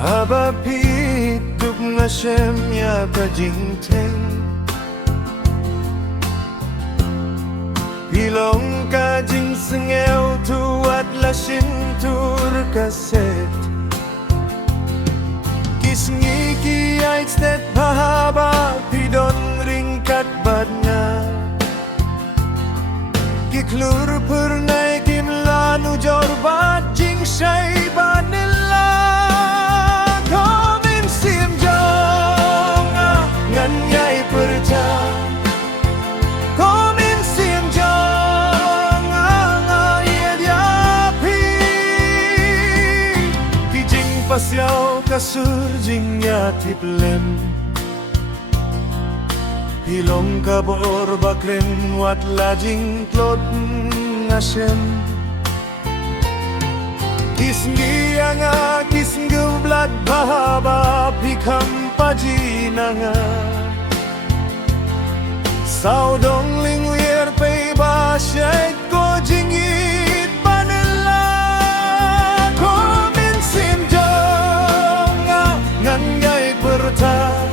Aber Pete duk Hashem ya kajingteng Pilong kajing sengeu tuat lasin tur kaset Kisngi ki ait stet pahaba pidon ringkat badnya Kiklur pernai kimlanu jorbat jing syai banilla Komin sim jonga ngan yai perja Komin sim jonga ngaya diapi Kijing pasyao kasur jing yatip lem Hilong kabor bakren wat lajing klot ngasem Kisngi anga kisngi blad bahaba pikam pajinanga Saudong lingwir pay ba syait ko jingit panila Komin sim jonga nganyay perta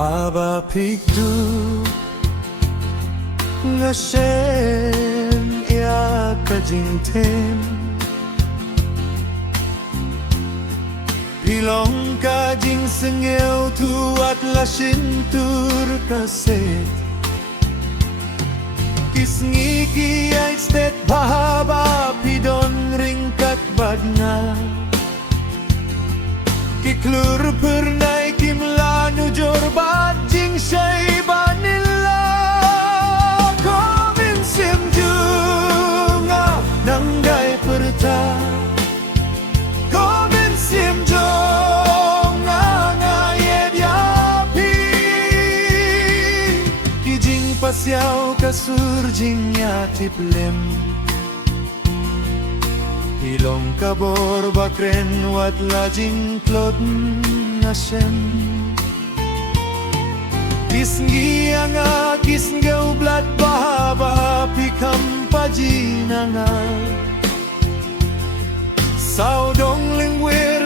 Haba pikdu ngasem ya kajingtem Pilong kajing sengeu tuat lasin tur kaset Kisngi ki ait stet bahaba pidon ringkat badna Kiklur pernai kimlanu jorbat jing syai banilla Komin sim junga nanggai perta Komin sim jonga ngaye diapi Kijing pasyao kasur jing yatip lem Hilong kabor bakren wat lajing klot ngasem Kisngi anga kisngeu blad bahaba pikam pajinanga Saudong lingwir